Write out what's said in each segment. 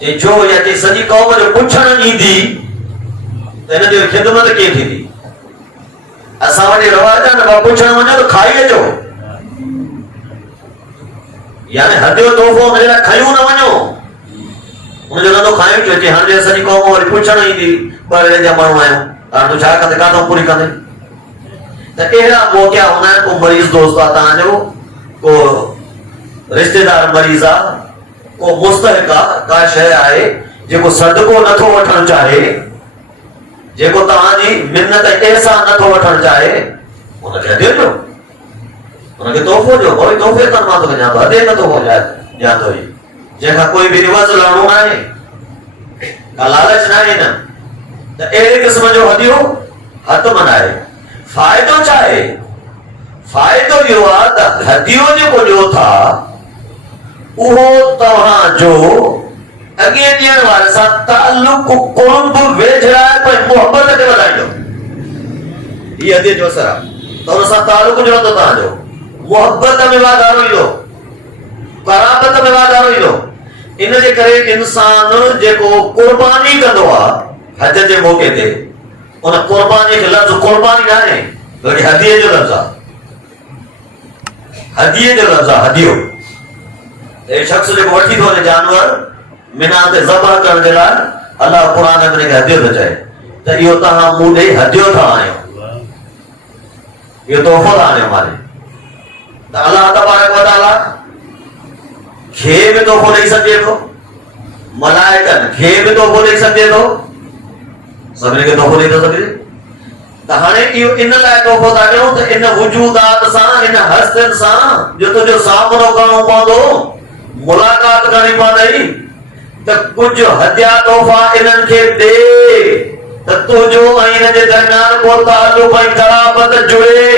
जे जो या जे सॼी क़ौम जो पुछण ईंदी त हिन जी ख़िदमत कीअं थींदी। असां वटि रवाज आहे न, पुछण वञो त खाई अचो, यानी हदियो तोहफ़ो हुनजे लाइ खयूं न वञो, हुनजो नंढो खायूं थी अचे। हाणे सॼी क़ौम वरी पुछण ईंदी, ॿाहिरि जा माण्हू आहियूं, हाणे तूं छा कंदे, काथों पूरी कंदे। त अहिड़ा मौक़िया हूंदा आहिनि, को मरीज़ दोस्त आहे तव्हांजो, को रिश्तेदार मरीज़ आहे, को मुस्तहिक आहे, का शइ आहे जेको सदको नथो वठणु चाहे, जेको तव्हांजी मिन्नत एहसान नथो वठणु चाहे, हुनखे हदियो ॾियो, हुनखे तोहफ़ो ॾियो। वरी तोहफ़े तां मां तोखे ॾियां थो, हदे नथो ॾियां थो। जंहिंखां कोई बि रिवाज़ लाइणो आहे, का लालच न आहे न। त अहिड़े क़िस्म जो हदियो हथ मनाए। फ़ाइदो छा आहे? फ़ाइदो इहो आहे त हदियो जेको ॾियो था उहो तव्हांजो अॻे ॾियण वारे सां तालुक कुर्ब वेझराए मोहबत खे वधाईंदो। हीअ हदीअ जो असर आहे त हुन सां तालुक जुड़ंदो, तव्हांजो मोहबत में वाधारो ईंदो, क़राबत में वाधारो ईंदो। इन जे करे इंसान जेको कुर्बानी कंदो आहे हज जे मौक़े ते, उन कुर्बानी खे लफ़्ज़ कुर्बानी न आहे, बल्कि हदीअ जो लफ़्ज़ आहे, हदीअ जो लफ़्ज़ आहे, हदियो। ए शख़्स जेको वठी थो वञे जानवर मिना ते ज़बह करण जे लाइ, अलाह क़ुरान में हिनखे हदियो थो चए त इहो तव्हां मूं ॾे हदियो था आहियो, इहो तोहफ़ो था आणियो माने। त अलाह तबारक व तआला खे बि तोहफ़ो ॾेई सघे थो, मलाइकनि खे बि तोहफ़ो ॾेई सघे थो, सभिनी खे तोहफ़ो ॾेई थो सघे। त हाणे इहो इन लाइ तोहफ़ो था ॾियूं त इन वजूदात सां, इन हस्तनि सां जो तुंहिंजो सामनो करणो पवंदो, मुलाक़ात करणी पवंदई, त कुझु हदिया तोहफ़ा इन्हनि खे ॾे त तुंहिंजो ऐं हिन जे दरमियान को तालुक ऐं क़राबत जुड़े।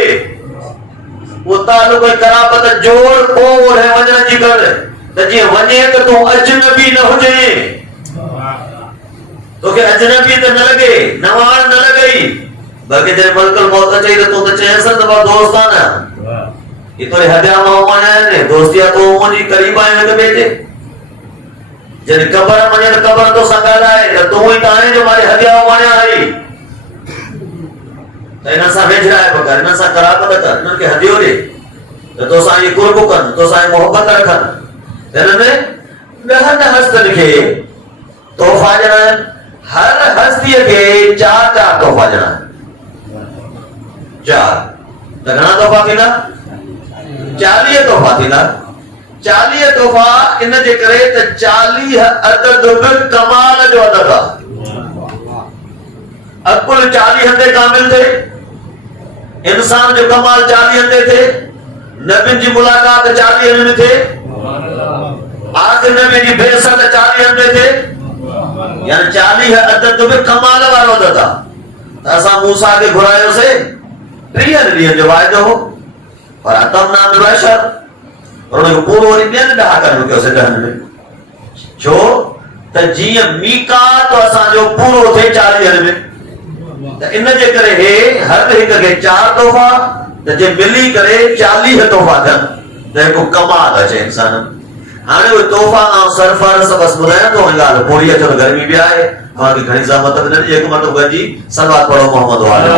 वो तालुक ऐं क़राबत जोड़, पोइ ओॾे वञण जी कर त जीअं वञे त तूं अजनबी न हुजे, तोखे अजनबी त न लॻे, नवाण न लॻई, बल्कि जॾहिं मलकुल मौत अचे त तूं त चएसि त मां दोस्त आहियां, ये तोरे हदिया मां वञा ने दोस्तिया तो मुंहिंजी क़रीब आहियो हिक ॿिए जे। जॾहिं क़बर वञे त क़बर तो सां ॻाल्हाए त तूं ई ताणे जो मारे हदिया वञा आई, त हिन सां वेझराए कर, हिन सां क़राबत कर, हिननि खे हदियो ॾे त तोसां इहे कुर्ब कनि, तोसां इहे मोहबत रखनि। हिन में ॾहनि हस्तनि खे तोहफ़ा ॾियणा आहिनि, हर हस्तीअ खे चार चार तोहफ़ा ॾियणा आहिनि, चार। त घणा तोहफ़ा थींदा? 40 तोहफ़ा थींदा। 40 तोहफ़ा इन जे करे त 40 अदद बि कमाल जो अदद आहे। अकुल 40 हंधे कामिल थे, इंसान जो कमाल 40 हंधे थे, नबी जी मुलाकात 40 हंधे थे, आखिर नबी जी बेइज्जत 40 हंधे थे, यानी 40 अदद बि कमाल वारो अदद आहे। त असां मूसा खे घुरायोसीं, 30 ॾींहं जो वाइदो हो, पर अतमना बिबशर, उनखे पूरो वरी ॿियनि ॾह करे कयोसीं 10 में। छो त जीअं मीकात असांजो पूरो थिए 40 में, त इन जे करे हे हर हिक खे 4 तोहफ़ा, त जे मिली करे 40 तोहफ़ा थियनि त हिकु कमाल अचे इंसान। हाणे उहे तोहफ़ा ऐं सरफराज़ बसि ॿुधायां थो, ॻाल्हि पूरी अचो, गर्मी बि आहे, तव्हांखे घणी ज़हमत बि न ॾिजे। हिकु मरतबो गॾिजी सलवात पढ़ो मोहम्मद वाले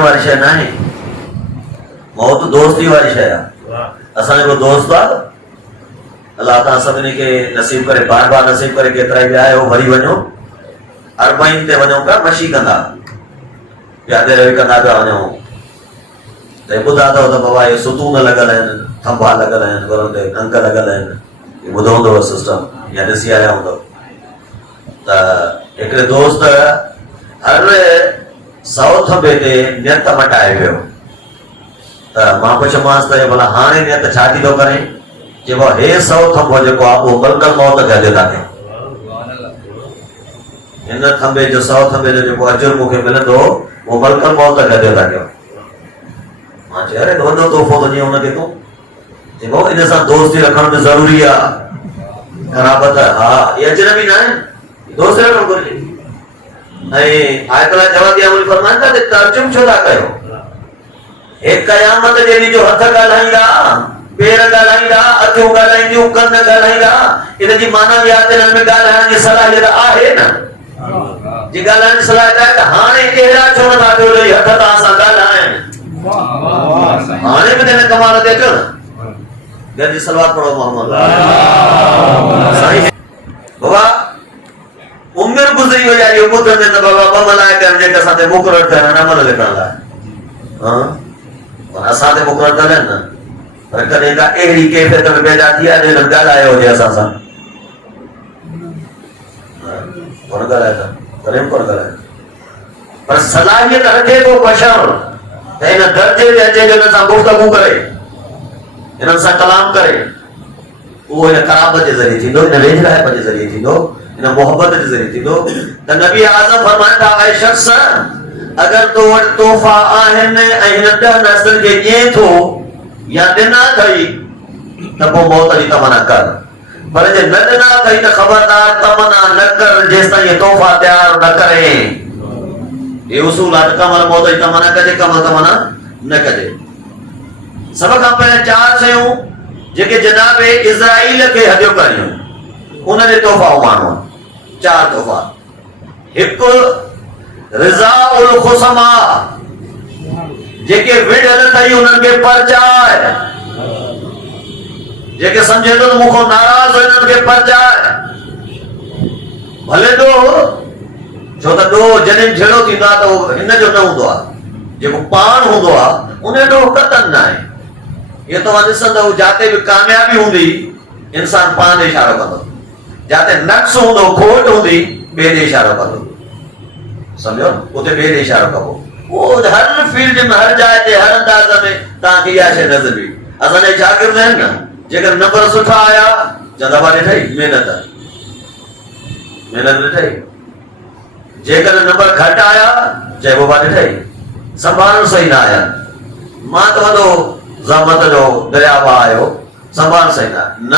वारी शइ न आहे, मौत दोस्ती वारी शइ आहे। असांजो को दोस्त आहे, अलाह तव्हां सभिनी खे नसीब करे, बार बार नसीब करे, केतिरा ई विया आहियो, वरी वञो, अरबईन ते वञो पिया, मशी कंदा, प्यादे रही कंदा पिया वञो, त ॿुधा अथव त बाबा इहे सुतून लॻल आहिनि, थंभा लॻल आहिनि, घरनि ते टंक लॻल आहिनि, ॿुधो हूंदव सिस्टम या ॾिसी आया हूंदव। त हिकिड़े दोस्त हर 100 थंभे ते नियत मटाए वियो, त मां पुछियोमांसि त भला हाणे नियत छा थी थो करे? चइबो हे 100 थंभो जेको आहे उहो मलकुल मौत खे हदियो था कयो, हिन थंभे जो 100 थंभे जो जेको अजुर मूंखे मिलंदो उहो मलकुल मौत खे हदियो था कयो। मां चयो अरे वॾो तोहफ़ो थो ॾिए हुनखे तूं। चइबो इन सां दोस्ती रखण बि ज़रूरी आहे, क़राबत, हा इहे अजनबी न आहिनि, दोस्ती रखणु घुरिजे। ऐं आयत लाइ जवाब दिया मुझे फरमाइंदा कि तर्जुम छो था कयो? एक क़यामत जे ॾींहुं जो हथ ॻाल्हाईंदा, पेर ॻाल्हाईंदा, अखियूं ॻाल्हाईंदियूं, कन ॻाल्हाईंदा। इन जी मानवियात इन्हनि में ॻाल्हाइण जी सलाहियत आहे न? जी ॻाल्हाइण जी सलाहियत आहे त हाणे अहिड़ा छो नथा थियो जो हथ तव्हां सां ॻाल्हाइनि? हाणे बि हिन कमाल ते अचो न। गॾिजी सलवात पढ़ो मोहम्मद साईं। बाबा उमिरि गुज़री वई आहे, इहो ॿुधंदे त बाबा ॿ मलाइका जेके असां ते मुक़ररु थिया आहिनि अमल लिखण लाइ, असां ते मुक़ररु थियल आहिनि न, पर कॾहिं का अहिड़ी कैफ़ियत में पैदा थी आहे जो ॻाल्हायो हुजे असां सां? कोन ॻाल्हाए था, कॾहिं कोन ॻाल्हाए, पर सलाहियत रखे थो बशर त हिन दर्जे ते अचे जो हिन सां गुफ़्तगू करे, हिननि सां कलाम करे। उहो हिन क़राबत जे ज़रिए थींदो, हिन वेझड़ाइप जे ज़रिए थींदो, हिन मोहब्बत जे ज़रिए थींदो। त नबी आज़म फरमाइनि था, ऐं शख़्स अगर तो वटि तोहफ़ा आहिनि ऐं हिन 10 नस्लनि खे ॾिए थो या ॾिना अथई त पोइ मौत जी तमन्ना कर, पर जे न ॾिना अथई त ख़बरदार तमन्ना न कर जेसि ताईं तोहफ़ा तयारु न करे। ये उसूल आहे त कमल मौत जी तमन्ना कजे, कमल तमन्ना न कजे। सभ खां पहिरियों 4 शयूं जेके जनाब इज़राइल खे हदियो करियूं, उन जे तोहफ़ा उमाणो 4 तोहफ़ा। हिकु रिज़ाउल खुसमा, जेके विढ़ियल अथई उन्हनि खे परचाए, जेके सम्झे थो त मूंखां नाराज़ हुननि खे परचाए। भले ॾोह, छो त ॾोह जॾहिं जहिड़ो थींदो आहे त उहो हिन जो न हूंदो आहे, जेको पाण हूंदो आहे उन ॾोह कतन न आहे। ये तव्हां ॾिसंदव जाते बि कामयाबी हूंदी इंसान पाण ॾे इशारो कंदो, जाते नक्स हूंदो, खोट हूंदी ॿिए ॾे इशारो कंदो, सम्झो, उते ॿिए ॾे इशारो कबो। उहो हर फील्ड में, हर जाइ ते, हर अंदाज़ में तव्हांखे इहा शइ नज़र ईंदी। असांजा शागिर्द आहिनि न, जेकर नंबर सुठा आया चवंदा बा ॾिठई महिनत ॾिठई, जेकर नंबर घटि आया चइबो बा ॾिठई संभालण सही न आया, मां त वॾो ज़हमत जो दरियावा आयो, संभाल सही न।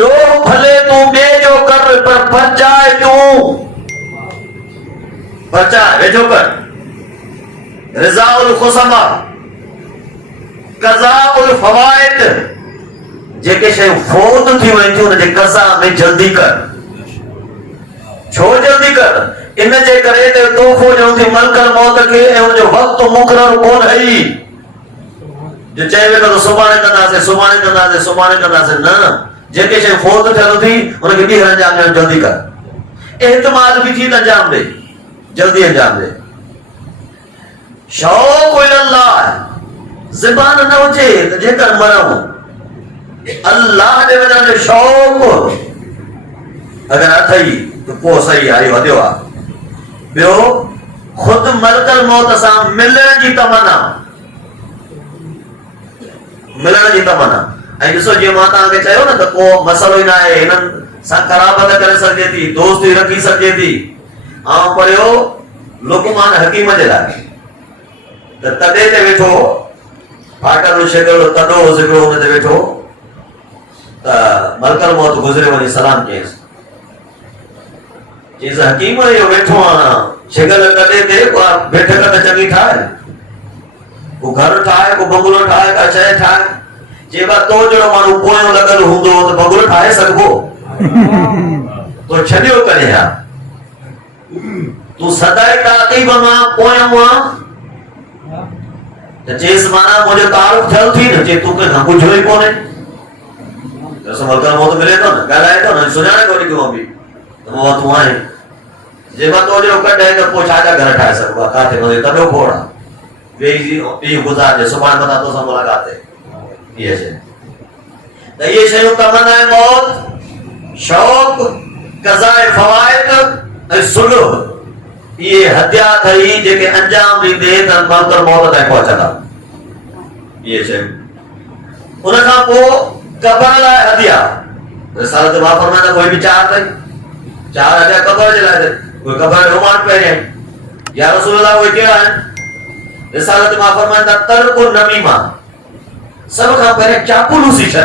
ॾोह भले तूं ॿिए जो कर, पर परचाए तूं, परचाए वेझो कर। रिज़ाउल खुसमा, क़ज़ाउल फ़वाइद, जेके शयूं फौत थी वयूं थियूं उनजे क़ज़ा में जल्दी कर। छो जल्दी कर? इन जे करे त तोहफ़ो ॾियूं थी मलकल मौत खे ऐं उनजो वक़्तु मुक़ररु कोन्हे जो चए वेठो त सुभाणे कंदासीं, सुभाणे कंदासीं, सुभाणे कंदासीं। न, जेके शयूं फौत थियल थी उनखे ॿीहर अंजाम ॾियण जल्दी कर। एतमाद बि थी त अंजाम ॾे, जल्दी अंजाम ॾे। शौक़ इल्लाह, ज़बान न हुजे त जेकर मरूं अल्लाह जे वञण जो शौक़ अगर अथई त पोइ सही आहे, इहो हदियो आहे। ॿियो, ख़ुदि मलकल मौत सां मिलण जी तमन्ना, मिलण जी तमन्ना। ऐं ॾिसो, जीअं मां तव्हांखे चयो न त को मसलो ई न आहे, हिननि सां क़राबत करे सघिजे थी, दोस्ती रखी सघिजे थी। आउं पढ़ियो लुकमान हकीम जे लाइ, त तॾे ते वेठो फाटल शिकल तॾो हिकिड़ो हुन ते वेठो त मलकल मौत गुज़रे वञी सलाम कयसि, चयसि हकीम इहो वेठो आहियां शिकल तॾे ते बैठक त चङी ठाहे, को घर ठाहे, को बंगलो ठाहे, का शइ ठाहे। चइबा तो जहिड़ो माण्हू पोयों लॻल हूंदो त बंगलो ठाहे सघिबो? तो छॾियो करे हा, तूं सदाई ताक़ीब मां पोयों आं त चेसि माना मुंहिंजो तारुफ़ थियल थी न, चए तूं कंहिंखां पुछियो ई कोन्हे। मलकल मौत मिले थो न, ॻाल्हाए थो न, सुञाणे थो ॾिठो बि त मूं वटि तूं आहीं, जेका तो जहिड़ो कढे त पोइ छा घर ठाहे सघिबो आहे? काथे वञे तॾो खोड़ आहे, वेही ॾींहुं गुज़ारिजे, सुभाणे मथां तोसां मुलाक़ात थिए। इहे शइ त इहे शयूं तमन्ना मौत, शौक़, क़ज़ाए फ़वाइद ऐं सुलह, इहे हत्या अथई जेके अंजाम ॾींदे त मलकल मौत ताईं पहुचंदा। इहे शयूं। उन खां पोइ क़बर लाइ हदिया, रिसालत मां फरमाईंदा कोई बि 4 अथई, 4 हदिया क़बर जे लाइ अथई। कोई क़बर रोमान पहिरियां, या रसूल अल्लाह उहे कहिड़ा आहिनि? रिसालत मां फरमाईंदा तर्क नमीमा, सभ खां पहिरियों चापलूसी छॾ।